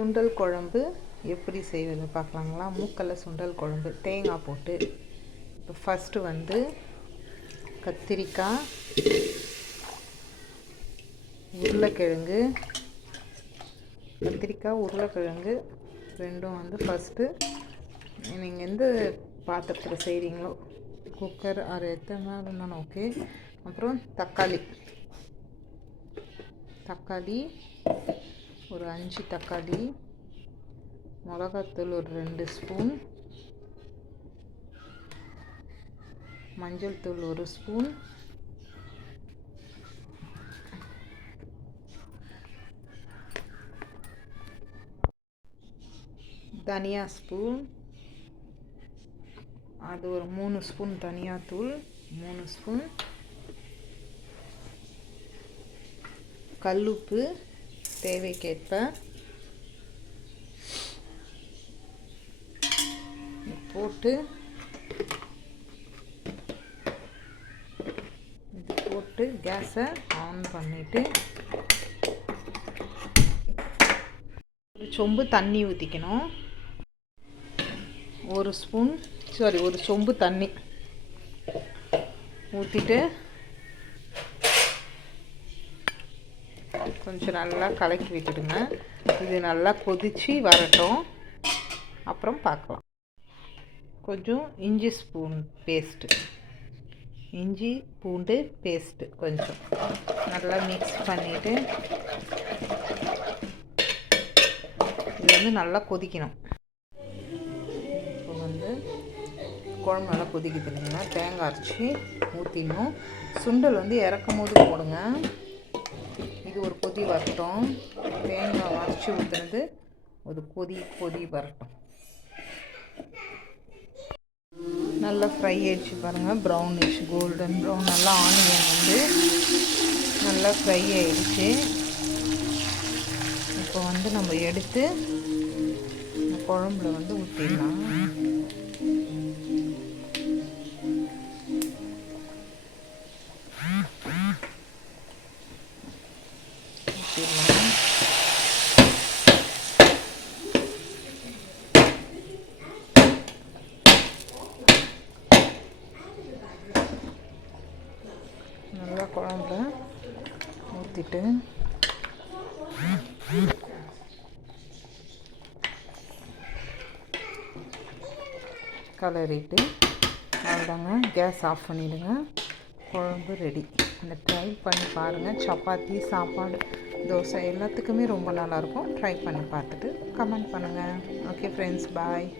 சுண்டல் குழம்பு எப்படி செய்வது பார்க்கலாங்களா? மூக்கல்ல சுண்டல் குழம்பு தேங்காய் போட்டு. இப்போ ஃபஸ்ட்டு வந்து கத்திரிக்காய், உருளைக்கிழங்கு, உருளைக்கிழங்கு ரெண்டும் வந்து ஃபஸ்ட்டு நீங்கள் எந்த பாத்திரத்தில் செய்கிறீங்களோ, குக்கர் அது எத்தனை நாள் இருந்தாலும் ஓகே. அப்புறம் தக்காளி ஒரு 5 தக்காளி, மிளகாத்தூள் ஒரு 2 ஸ்பூன், மஞ்சள் தூள் 1 ஸ்பூன், தனியா ஸ்பூன், அது ஒரு 3 ஸ்பூன் தனியாத்தூள், 3 ஸ்பூன் கல்லுப்பு தேவைக்கேற்ப, போட்டு கேஸை ஆன் பண்ணிவிட்டு ஒரு சொம்பு தண்ணி ஊற்றிக்கணும். ஒரு சொம்பு தண்ணி ஊற்றிட்டு கொஞ்சம் நல்லா கலக்கி விட்டுடுங்க. இது நல்லா கொதித்து வரட்டும், அப்புறம் பார்க்கலாம். கொஞ்சம் இஞ்சி பூண்டு பேஸ்ட்டு கொஞ்சம் நல்லா மிக்ஸ் பண்ணிவிட்டு இது வந்து நல்லா கொதிக்கணும். இப்போ வந்து குழம்பு நல்லா கொதிக்குது இல்லைங்களா? தேங்காய் அரைச்சி ஊற்றிடணும். சுண்டல் வந்து இறக்கும் போது போடுங்க. இது ஒரு கொதி வரட்டும். தேங்காய் அரைச்சி ஊற்றுனது ஒரு கொதி வரட்டும். நல்லா ஃப்ரை ஆகிடுச்சு பாருங்கள். ப்ரௌனிஷ் கோல்டன் ப்ரௌன் நல்லா ஆனியன் வந்து நல்லா ஃப்ரை ஆகிடுச்சு. இப்போ வந்து நம்ம எடுத்து இந்த குழம்புல வந்து ஊற்றிடலாம். நல்லா குழம்புல ஊற்றிட்டு கலரிட்டு அவ்வளோதாங்க. கேஸ் ஆஃப் பண்ணிவிடுங்க. குழம்பு ரெடி. இந்த ட்ரை பண்ணி பாருங்கள். சப்பாத்தி, சாப்பாடு, தோசை எல்லாத்துக்குமே ரொம்ப நல்லாயிருக்கும். ட்ரை பண்ணி பார்த்துட்டு கமெண்ட் பண்ணுங்கள். ஓகே ஃப்ரெண்ட்ஸ், பாய்.